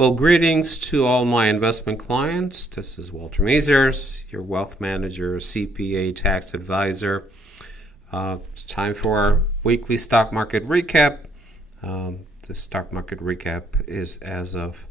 Well, greetings to all my investment clients. This is Walter Mazers, your wealth manager, CPA, tax advisor. It's time for our weekly stock market recap. The stock market recap is as of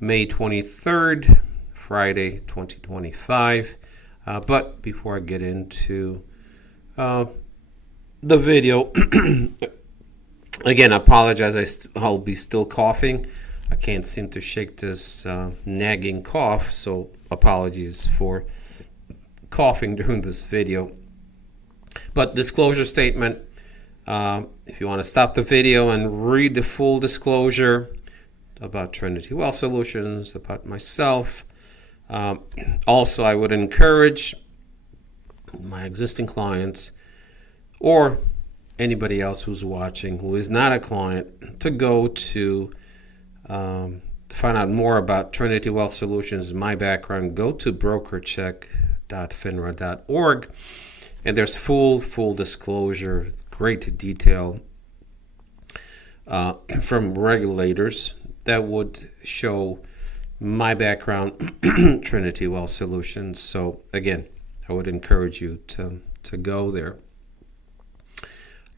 May 23rd, Friday, 2025. But before I get into the video, again, I apologize. I'll be still coughing. I can't seem to shake this nagging cough, so apologies for coughing during this video. But disclosure statement, if you want to stop the video and read the full disclosure about Trinity Wealth Solutions, about myself. Also, I would encourage my existing clients or anybody else who's watching who is not a client to go to find out more about Trinity Wealth Solutions, my background. Go to brokercheck.finra.org, and there's full disclosure, great detail from regulators that would show my background, Trinity Wealth Solutions. So again, I would encourage you to go there.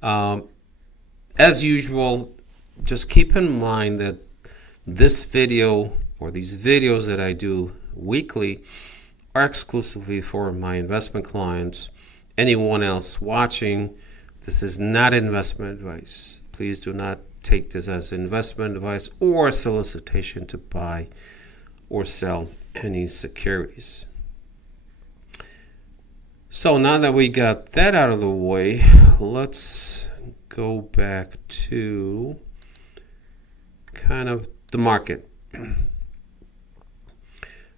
As usual, just keep in mind that this video or these videos that I do weekly are exclusively for my investment clients. Anyone else watching, this is not investment advice. Please do not take this as investment advice or solicitation to buy or sell any securities. So now that we got that out of the way, let's go back to kind of the market.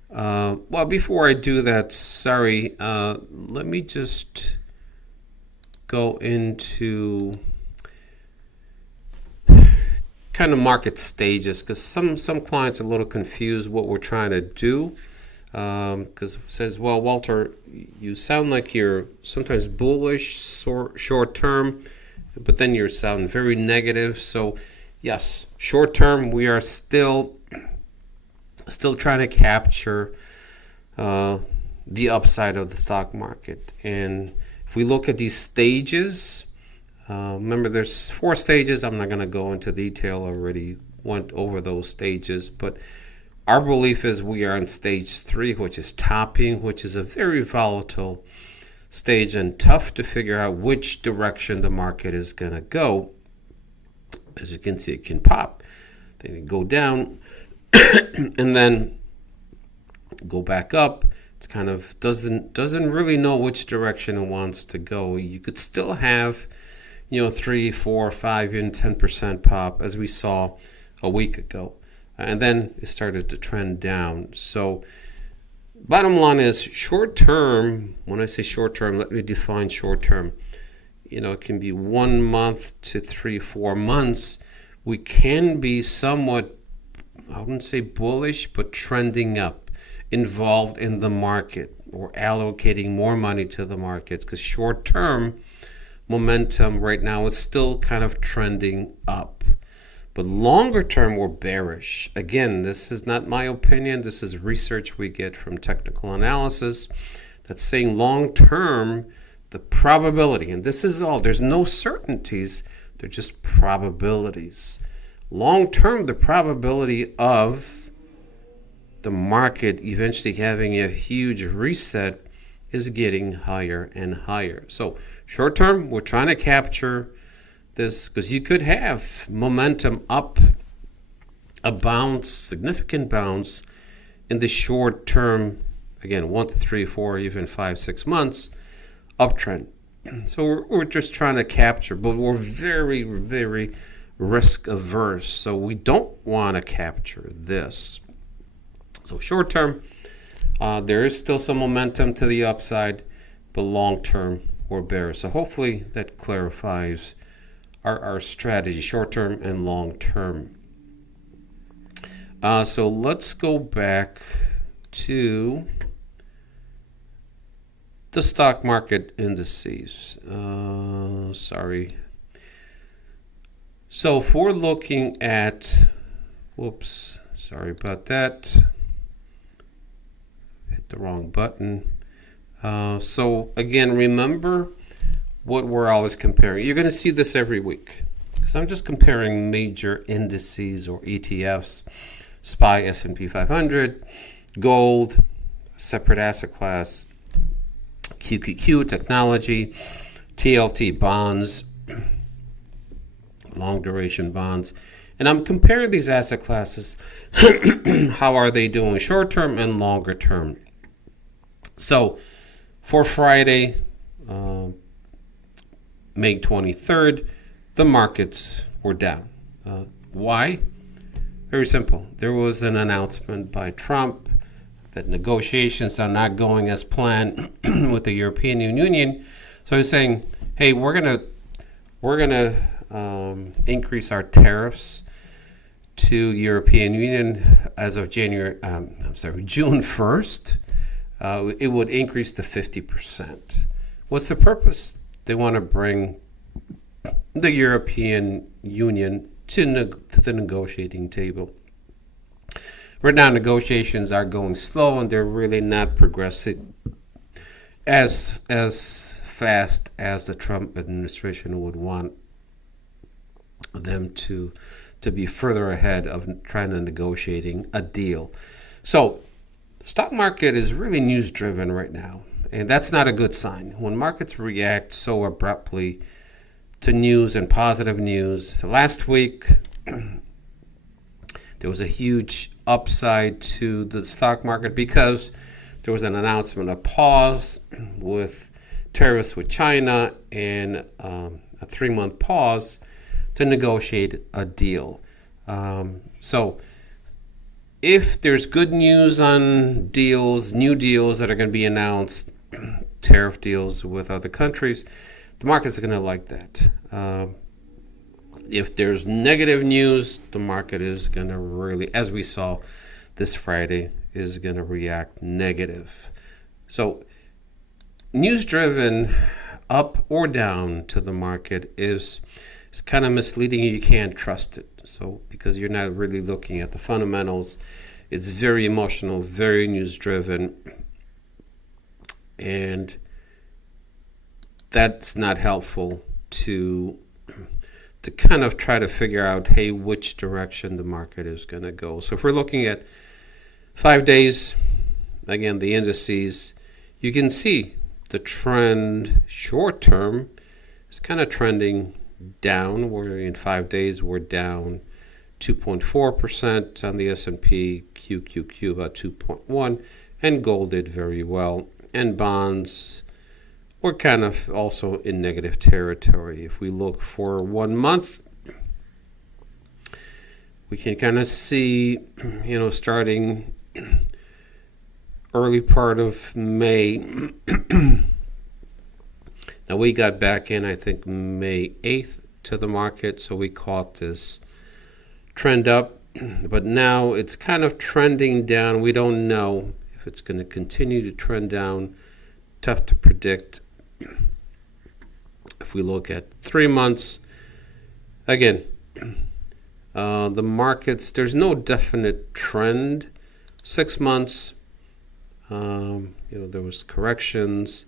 Well, before I do that, let me just go into kind of market stages, because some clients are a little confused what we're trying to do. Because it says, well, Walter, you sound like you're sometimes bullish short term, but then you're sounding very negative. So yes, short term, we are still trying to capture the upside of the stock market. And if we look at these stages, remember there's 4 stages. I'm not going to go into detail. I already went over those stages, but our belief is we are in stage 3, which is topping, which is a very volatile stage and tough to figure out which direction the market is going to go. As you can see, it can pop, then it go down, and then go back up. It's kind of doesn't really know which direction it wants to go. You could still have, 3, 4, 5, even 10% pop, as we saw a week ago, and then it started to trend down. So bottom line is short term. When I say short term, let me define short term. It can be 1 month to 3-4 months. We can be somewhat, I wouldn't say bullish, but trending up, involved in the market or allocating more money to the market, because short term momentum right now is still kind of trending up. But longer term, we're bearish. Again, this is not my opinion. This is research we get from technical analysis that's saying long term, the probability, and this is all, there's no certainties, they're just probabilities. Long term, the probability of the market eventually having a huge reset is getting higher and higher. So short term, we're trying to capture this, because you could have momentum up, a bounce, significant bounce in the short term, again, 1 to 3, 4, even 5, 6 months uptrend. So we're just trying to capture, but we're very, very risk averse. So we don't want to capture this. So short term, there is still some momentum to the upside, but long term, we're bearish. So hopefully that clarifies our strategy, short term and long term. So let's go back to the stock market indices. So if we're looking at Whoops, sorry about that. Hit the wrong button. So again, remember what we're always comparing. You're going to see this every week because I'm just comparing major indices or ETFs, SPY, S&P 500, gold, separate asset class, QQQ, technology, TLT, bonds, long duration bonds. And I'm comparing these asset classes. How are they doing short term and longer term? So for Friday, May 23rd, the markets were down. Why? Very simple. There was an announcement by Trump that negotiations are not going as planned with the European Union. So he's saying, hey, we're gonna increase our tariffs to European Union as of June 1st. It would increase to 50%. What's the purpose? They want to bring the European Union to the negotiating table. Right now, negotiations are going slow, and they're really not progressing as fast as the Trump administration would want them to be further ahead of trying to negotiating a deal. So the stock market is really news driven right now, and that's not a good sign. When markets react so abruptly to news and positive news, last week there was a huge upside to the stock market because there was an announcement, a pause with tariffs with China, and a 3-month pause to negotiate a deal. So if there's good news on deals, new deals that are going to be announced, tariff deals with other countries, the market's going to like that. If there's negative news, the market is going to really, as we saw this Friday, is going to react negative. So news-driven up or down to the market is kind of misleading. You can't trust it. So because you're not really looking at the fundamentals, it's very emotional, very news-driven, and that's not helpful to kind of try to figure out, hey, which direction the market is going to go. So if we're looking at 5 days, again, the indices, you can see the trend short term is kind of trending down. Where in 5 days we're down 2.4% on the S&P, QQQ about 2.1, and gold did very well. And bonds were kind of also in negative territory. If we look for 1 month, we can kind of see, starting early part of May. Now we got back in, I think, May 8th to the market, so we caught this trend up, but now it's kind of trending down. We don't know if it's going to continue to trend down. Tough to predict. If we look at 3 months, again, the markets, there's no definite trend. 6 months, there was corrections,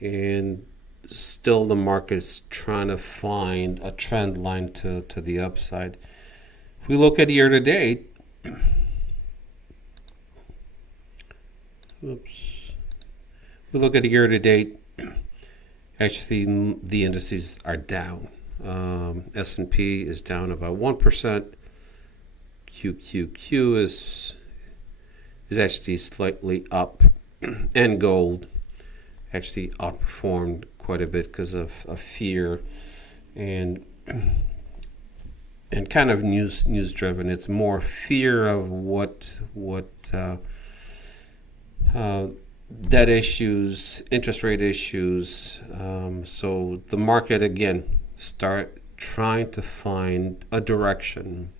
and still the market's trying to find a trend line to the upside. If we look at year to date, actually the indices are down. S&P is down about 1%. QQQ is actually slightly up, and gold actually outperformed quite a bit because of fear and kind of news driven. It's more fear of what debt issues, interest rate issues. So the market again start trying to find a direction.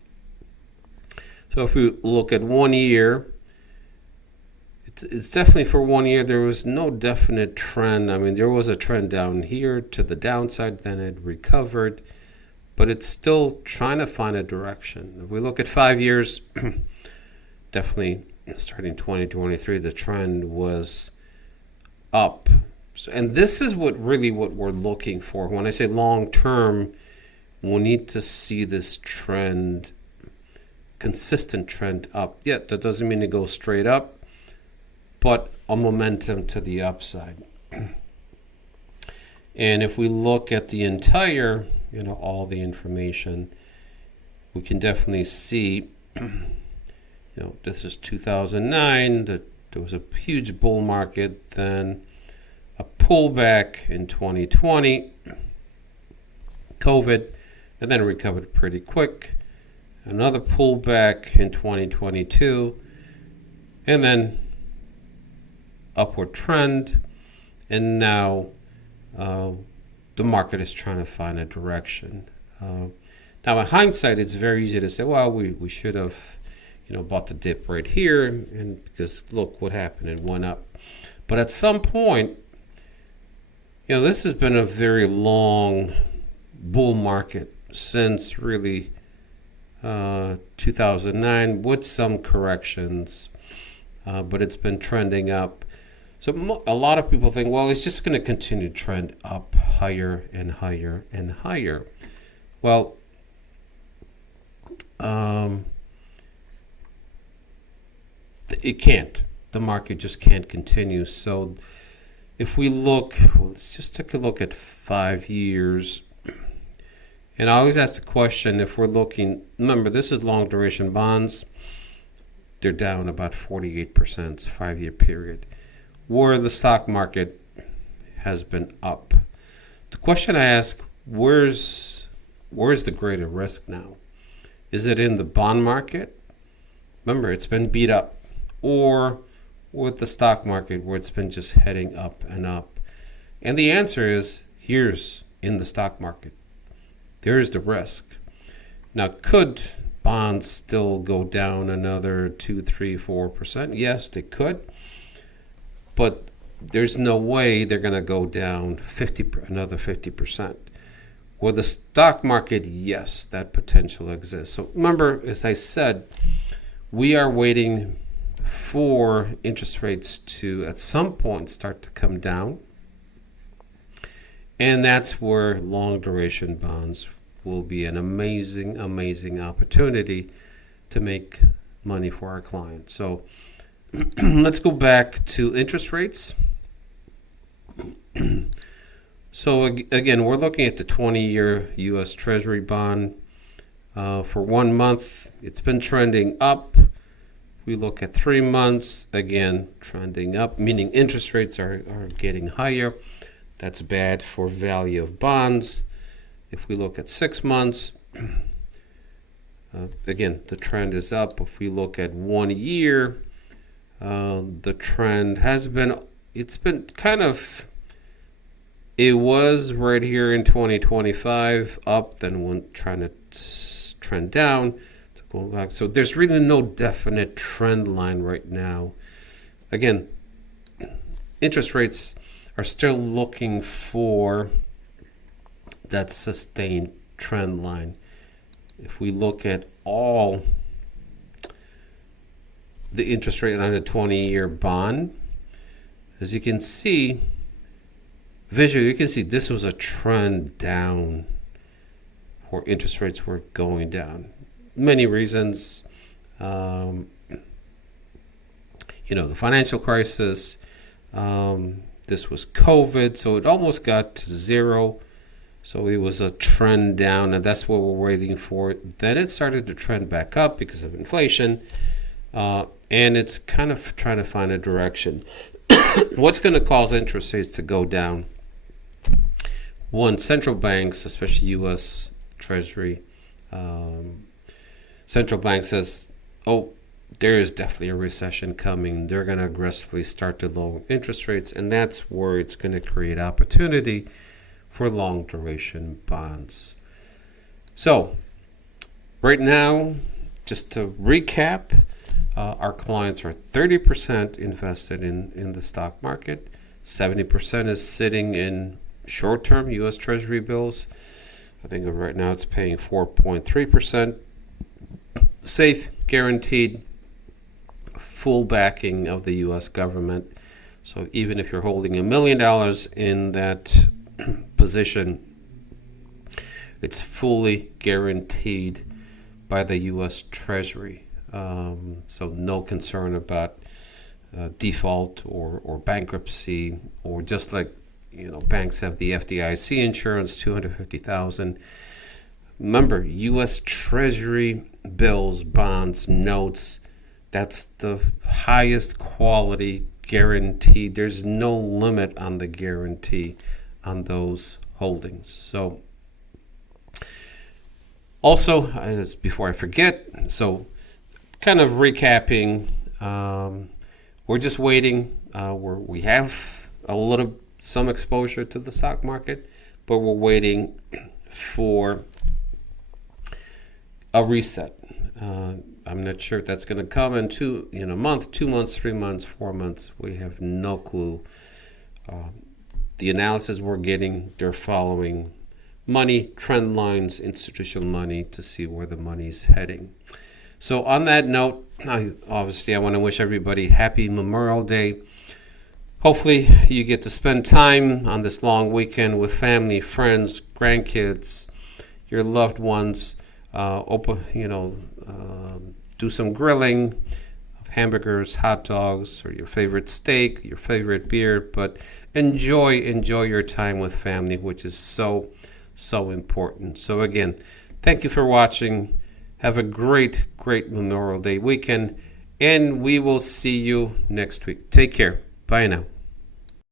So if we look at 1 year, it's definitely for 1 year there was no definite trend. I mean, there was a trend down here to the downside, then it recovered, but it's still trying to find a direction. If we look at 5 years, definitely starting 2023, the trend was up. So, and this is what we're looking for. When I say long term, we need to see this trend, consistent trend up. Yeah, that doesn't mean to go straight up, but a momentum to the upside. And if we look at the entire, all the information, we can definitely see, this is 2009, that there was a huge bull market, then a pullback in 2020, COVID, and then it recovered pretty quick. Another pullback in 2022, and then upward trend, and now the market is trying to find a direction. Now, in hindsight, it's very easy to say, well, we should have, bought the dip right here, and because look what happened, it went up. But at some point, this has been a very long bull market since really 2009 with some corrections, but it's been trending up. So a lot of people think, well, it's just going to continue to trend up higher and higher and higher. Well, it can't. The market just can't continue. So if we look, let's just take a look at 5 years. And I always ask the question, if we're looking, remember, this is long duration bonds. They're down about 48%, 5-year period, where the stock market has been up. The question I ask, where's the greater risk now? Is it in the bond market? Remember, it's been beat up. Or with the stock market, where it's been just heading up and up? And the answer is, here's in the stock market. There's the risk. Now, could bonds still go down another 2, 3, 4%? Yes, they could. But there's no way they're going to go down another 50%. With the stock market, yes, that potential exists. So remember, as I said, we are waiting for interest rates to, at some point, start to come down. And that's where long duration bonds will be an amazing, amazing opportunity to make money for our clients. So let's go back to interest rates. So again, we're looking at the 20-year U.S. Treasury bond. For 1 month, it's been trending up. We look at 3 months, again, trending up, meaning interest rates are getting higher. That's bad for value of bonds. If we look at 6 months, again, the trend is up. If we look at 1 year, the trend has been, it's been kind of, it was right here in 2025 up, then went trying to trend down, to go back. So there's really no definite trend line right now. Again, interest rates are still looking for that sustained trend line. If we look at all the interest rate on a 20-year bond, as you can see, visually, you can see this was a trend down where interest rates were going down. Many reasons, the financial crisis, this was COVID, so it almost got to zero. So it was a trend down, and that's what we're waiting for. Then it started to trend back up because of inflation, and it's kind of trying to find a direction. What's going to cause interest rates to go down? One, central banks, especially U.S. Treasury, central bank says, oh, there is definitely a recession coming. They're going to aggressively start to lower interest rates, and that's where it's going to create opportunity for long duration bonds. So right now, just to recap, our clients are 30% invested in the stock market. 70% is sitting in short-term U.S. Treasury bills. I think right now it's paying 4.3%. Safe, guaranteed, full backing of the U.S. government. So even if you're holding $1 million in that position, it's fully guaranteed by the U.S. Treasury. So no concern about default or bankruptcy, or just like banks have the FDIC insurance, $250,000. Remember, U.S. Treasury bills, bonds, notes, that's the highest quality guaranteed. There's no limit on the guarantee on those holdings. So also, before I forget, so kind of recapping, we're just waiting. We have some exposure to the stock market, but we're waiting for a reset. I'm not sure if that's going to come in a month, 2 months, 3 months, 4 months. We have no clue. The analysis we're getting, they're following money, trend lines, institutional money to see where the money's heading. So on that note, I want to wish everybody happy Memorial Day. Hopefully you get to spend time on this long weekend with family, friends, grandkids, your loved ones. Do some grilling of hamburgers, hot dogs, or your favorite steak, your favorite beer, but enjoy your time with family, which is so important. So again, thank you for watching. Have a great Memorial Day weekend, and we will see you next week. Take care. Bye now.